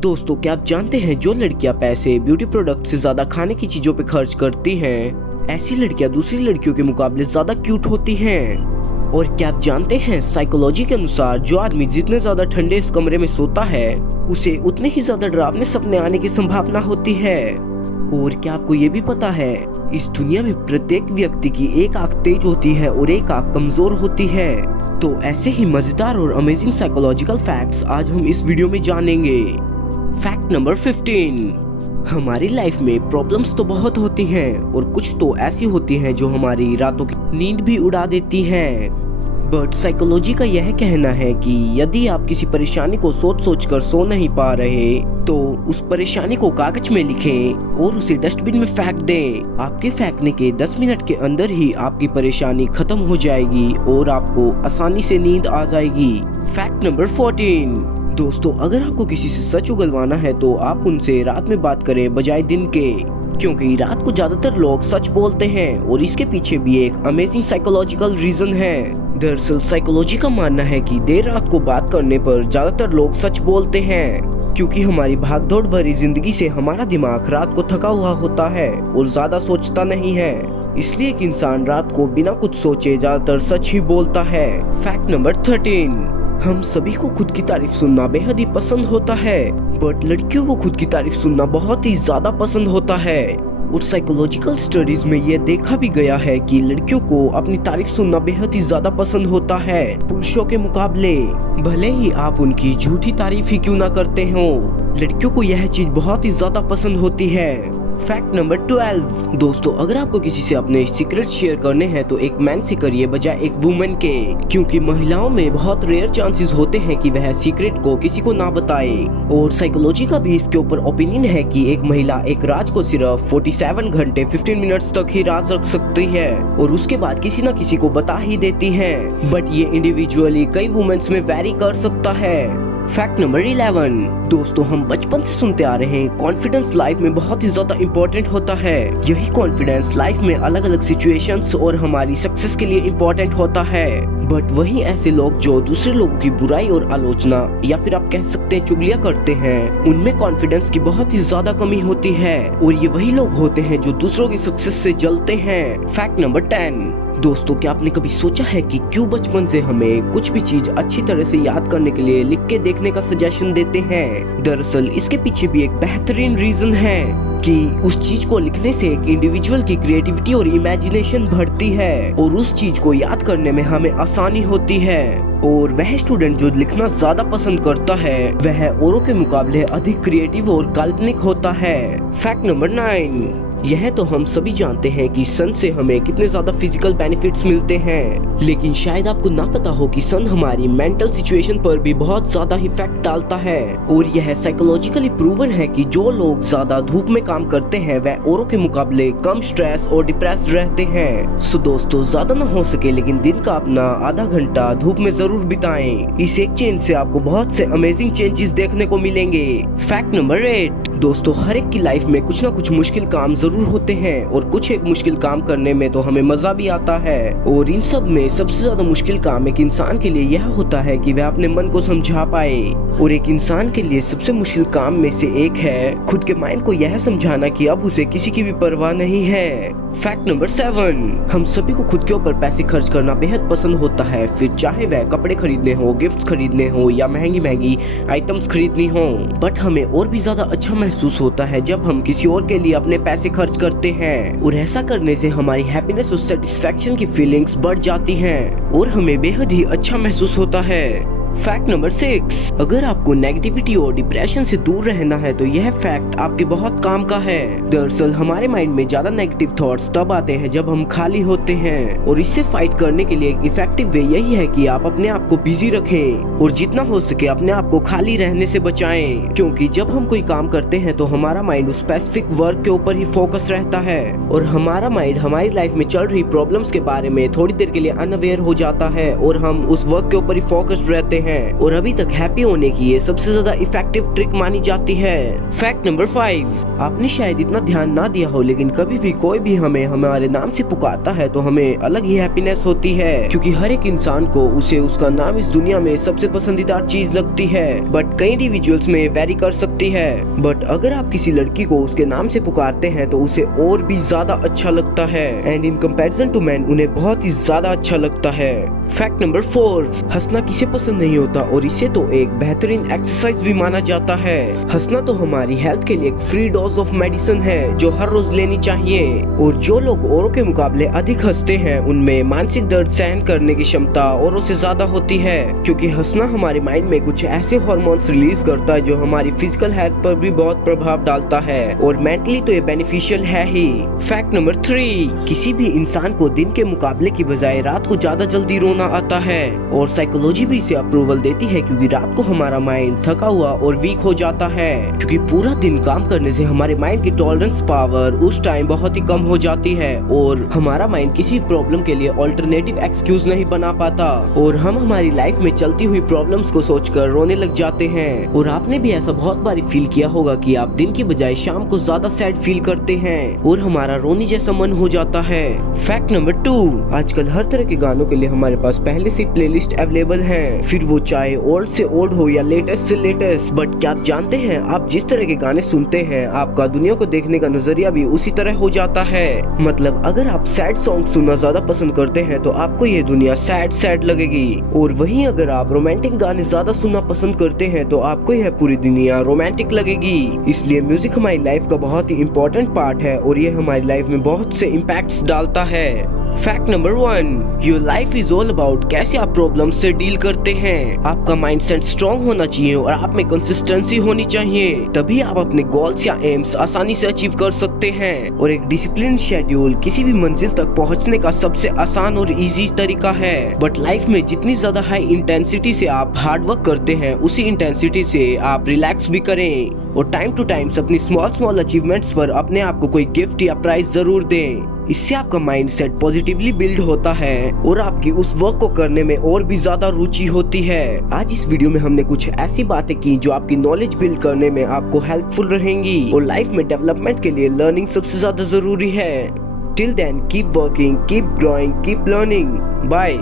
दोस्तों, क्या आप जानते हैं जो लड़कियां पैसे ब्यूटी प्रोडक्ट से ज्यादा खाने की चीजों पे खर्च करती हैं, ऐसी लड़कियां दूसरी लड़कियों के मुकाबले ज्यादा क्यूट होती हैं। और क्या आप जानते हैं साइकोलॉजी के अनुसार जो आदमी जितने ज्यादा ठंडे इस कमरे में सोता है उसे उतने ही ज्यादा डरावने सपने आने की संभावना होती है। और क्या आपको ये भी पता है इस दुनिया में प्रत्येक व्यक्ति की एक आंख तेज होती है और एक आंख कमजोर होती है। तो ऐसे ही मजेदार और अमेजिंग साइकोलॉजिकल फैक्ट्स आज हम इस वीडियो में जानेंगे। Fact number 15। हमारी लाइफ में प्रॉब्लम्स तो बहुत होती हैं और कुछ तो ऐसी होती हैं जो हमारी रातों की नींद भी उड़ा देती हैं। बट साइकोलॉजी का यह कहना है कि यदि आप किसी परेशानी को सोच सोच कर सो नहीं पा रहे तो उस परेशानी को कागज में लिखें और उसे डस्टबिन में फेंक दें। आपके फेंकने के 10 मिनट के अंदर ही आपकी परेशानी खत्म हो जाएगी और आपको आसानी से नींद आ जाएगी। Fact number 14। दोस्तों, अगर आपको किसी से सच उगलवाना है तो आप उनसे रात में बात करें बजाय दिन के, क्योंकि रात को ज्यादातर लोग सच बोलते हैं और इसके पीछे भी एक अमेजिंग साइकोलॉजिकल रीजन है। दरअसल साइकोलॉजी का मानना है कि देर रात को बात करने पर ज्यादातर लोग सच बोलते हैं, क्योंकि हमारी भागदौड़ भरी जिंदगी से हमारा दिमाग रात को थका हुआ होता है और ज्यादा सोचता नहीं है। इसलिए एक इंसान रात को बिना कुछ सोचे ज्यादातर सच ही बोलता है। Fact number 13। हम सभी को खुद की तारीफ सुनना बेहद ही पसंद होता है, बट लड़कियों को खुद की तारीफ सुनना बहुत ही ज्यादा पसंद होता है। और साइकोलॉजिकल स्टडीज में यह देखा भी गया है कि लड़कियों को अपनी तारीफ सुनना बेहद ही ज्यादा पसंद होता है पुरुषों के मुकाबले, भले ही आप उनकी झूठी तारीफ ही क्यों ना करते हो। लड़कियों को यह चीज बहुत ही ज्यादा पसंद होती है। Fact number 12। दोस्तों, अगर आपको किसी से अपने सीक्रेट शेयर करने हैं तो एक मैन से करिए बजाय एक वुमेन के, क्योंकि महिलाओं में बहुत रेयर चांसेस होते हैं कि वह सीक्रेट को किसी को ना बताए। और साइकोलॉजी का भी इसके ऊपर ओपिनियन है कि एक महिला एक राज को सिर्फ 47 घंटे 15 मिनट्स तक ही राज रख सकती है और उसके बाद किसी न किसी को बता ही देती है। बट ये इंडिविजुअली कई वुमेन्स में वेरी कर सकता है। Fact number 11। दोस्तों, हम बचपन से सुनते आ रहे हैं कॉन्फिडेंस लाइफ में बहुत ही ज्यादा इम्पोर्टेंट होता है। यही कॉन्फिडेंस लाइफ में अलग अलग सिचुएशंस और हमारी सक्सेस के लिए इम्पोर्टेंट होता है। बट वही ऐसे लोग जो दूसरे लोगों की बुराई और आलोचना या फिर आप कह सकते हैं चुगलियां करते हैं, उनमें कॉन्फिडेंस की बहुत ही ज्यादा कमी होती है और ये वही लोग होते हैं जो दूसरों की सक्सेस से जलते हैं। Fact number 10। दोस्तों, क्या आपने कभी सोचा है कि क्यों बचपन से हमें कुछ भी चीज अच्छी तरह से याद करने के लिए लिख के देखने का सजेशन देते हैं? दरअसल इसके पीछे भी एक बेहतरीन रीजन है कि उस चीज को लिखने से एक इंडिविजुअल की क्रिएटिविटी और इमेजिनेशन बढ़ती है और उस चीज को याद करने में हमें आसानी होती है। और वह स्टूडेंट जो लिखना ज्यादा पसंद करता है वह औरों के मुकाबले अधिक क्रिएटिव और काल्पनिक होता है। Fact number 9। यह तो हम सभी जानते हैं कि सन से हमें कितने ज्यादा फिजिकल बेनिफिट्स मिलते हैं, लेकिन शायद आपको ना पता हो कि सन हमारी मेंटल सिचुएशन पर भी बहुत ज्यादा इफेक्ट डालता है। और यह साइकोलॉजिकली प्रूवन है कि जो लोग ज्यादा धूप में काम करते हैं वह औरों के मुकाबले कम स्ट्रेस और डिप्रेस्ड रहते हैं। सो दोस्तों, ज्यादा ना हो सके लेकिन दिन का अपना आधा घंटा धूप में जरूर बिताएं। इस एक चेंज से आपको बहुत से अमेजिंग चेंजेस देखने को मिलेंगे। Fact number 8। दोस्तों, हर एक की लाइफ में कुछ ना कुछ मुश्किल काम जरूर होते हैं और कुछ एक मुश्किल काम करने में तो हमें मजा भी आता है। और इन सब में सबसे ज्यादा मुश्किल काम एक इंसान के लिए यह होता है कि वह अपने मन को समझा पाए। और एक इंसान के लिए सबसे मुश्किल काम में से एक है खुद के माइंड को यह समझाना कि अब उसे किसी की भी परवाह नहीं है। Fact number 7। हम सभी को खुद के ऊपर पैसे खर्च करना बेहद पसंद होता है, फिर चाहे वह कपड़े खरीदने हो, गिफ्ट्स खरीदने हो या महंगी महंगी आइटम्स खरीदनी हो। बट हमें और भी ज्यादा अच्छा महसूस होता है जब हम किसी और के लिए अपने पैसे खर्च करते हैं और ऐसा करने से हमारी हैप्पीनेस और सेटिस्फैक्शन की फीलिंग्स बढ़ जाती हैं और हमें बेहद ही अच्छा महसूस होता है। Fact number 6। अगर आपको नेगेटिविटी और डिप्रेशन से दूर रहना है तो यह फैक्ट आपके बहुत काम का है। दरअसल हमारे माइंड में ज्यादा नेगेटिव थॉट्स तब आते हैं जब हम खाली होते हैं और इससे फाइट करने के लिए एक इफेक्टिव वे यही है कि आप अपने आप को बिजी रखें और जितना हो सके अपने आप को खाली रहने से बचाएं, क्योंकि जब हम कोई काम करते हैं तो हमारा माइंड उस स्पेसिफिक वर्क के ऊपर ही फोकस रहता है और हमारा माइंड हमारी लाइफ में चल रही प्रॉब्लम्स के बारे में थोड़ी देर के लिए अनअवेयर हो जाता है और हम उस वर्क के ऊपर ही फोकस्ड रहते हैं और अभी तक हैप्पी होने की ये सबसे ज्यादा इफेक्टिव ट्रिक मानी जाती है। Fact number 5। आपने शायद इतना ध्यान ना दिया हो, लेकिन कभी भी कोई भी हमें हमारे नाम से पुकारता है तो हमें अलग ही हैप्पीनेस होती है, क्योंकि हर एक इंसान को उसे उसका नाम इस दुनिया में सबसे पसंदीदा चीज लगती है। बट कई इंडिविजुअल्स में वेरी कर सकती है। बट अगर आप किसी लड़की को उसके नाम से पुकारते हैं तो उसे और भी ज्यादा अच्छा लगता है, and in comparison to man उन्हें बहुत ही ज्यादा अच्छा लगता है। फैक्ट नंबर 4, हंसना किसे पसंद नहीं होता, और इसे तो एक बेहतरीन एक्सरसाइज भी माना जाता है। हंसना तो हमारी हेल्थ के लिए एक फ्री डोज ऑफ मेडिसिन है जो हर रोज लेनी चाहिए। और जो लोग औरों के मुकाबले अधिक हंसते हैं उनमें मानसिक दर्द सहन करने की क्षमता औरों से ज्यादा होती है, क्योंकि हंसना हमारे माइंड में कुछ ऐसे हार्मोन्स रिलीज करता है जो हमारी फिजिकल हेल्थ पर भी बहुत प्रभाव डालता है, और मेंटली तो ये बेनिफिशियल है ही। फैक्ट नंबर 3, किसी भी इंसान को दिन के मुकाबले की बजाय रात को ज्यादा जल्दी रोना आता है, और साइकोलॉजी भी इसे अप्रूवल देती है, क्योंकि रात को हमारा माइंड थका हुआ और वीक हो जाता है, क्योंकि पूरा दिन काम करने से हमारे माइंड की टॉलरेंस पावर उस टाइम बहुत ही कम हो जाती है, और हमारा माइंड किसी प्रॉब्लम के लिए ऑल्टरनेटिव एक्सक्यूज नहीं बना पाता, और हम हमारी लाइफ में चलती हुई प्रॉब्लम्स को सोचकर रोने लग जाते हैं। और आपने भी ऐसा बहुत बार फील किया होगा कि आप दिन की बजाय शाम को ज्यादा सैड फील करते हैं और हमारा रोने जैसा मन हो जाता है। फैक्ट नंबर 2, आजकल हर तरह के गानों के लिए हमारे पास पहले से प्लेलिस्ट अवेलेबल है, फिर वो चाहे ओल्ड से ओल्ड हो या लेटेस्ट से लेटेस्ट। बट क्या आप जानते हैं, आप जिस तरह के गाने सुनते हैं आपका दुनिया को देखने का नजरिया भी उसी तरह हो जाता है। मतलब अगर आप सैड सॉन्ग सुनना ज्यादा पसंद करते हैं तो आपको ये दुनिया सैड सैड लगेगी, और वहीं अगर आप रोमांटिक गाने ज्यादा सुनना पसंद करते हैं तो आपको यह पूरी दुनिया रोमांटिक लगेगी। इसलिए म्यूजिक हमारी लाइफ का बहुत ही इम्पोर्टेंट पार्ट है, और ये हमारी लाइफ में बहुत से इम्पैक्ट्स डालता है। Fact number 1, your life is all about कैसे आप प्रॉब्लम से डील करते हैं। आपका माइंडसेट स्ट्रॉन्ग होना चाहिए और आप में कंसिस्टेंसी होनी चाहिए, तभी आप अपने गोल्स या एम्स आसानी से अचीव कर सकते हैं। और एक डिसिप्लिन शेड्यूल किसी भी मंजिल तक पहुंचने का सबसे आसान और इजी तरीका है। बट लाइफ में जितनी ज्यादा हाई इंटेंसिटी से आप हार्ड वर्क करते हैं उसी इंटेंसिटी से आप रिलैक्स भी करें, और टाइम टू टाइम अपनी स्मॉल अचीवमेंट्स पर अपने आप को कोई गिफ्ट या प्राइज जरूर दें। इससे आपका माइंडसेट पॉजिटिवली बिल्ड होता है और आपकी उस वर्क को करने में और भी ज्यादा रुचि होती है। आज इस वीडियो में हमने कुछ ऐसी बातें की जो आपकी नॉलेज बिल्ड करने में आपको हेल्पफुल रहेंगी, और लाइफ में डेवलपमेंट के लिए लर्निंग सबसे ज्यादा जरूरी है। Till then keep working, keep growing, keep learning. Bye.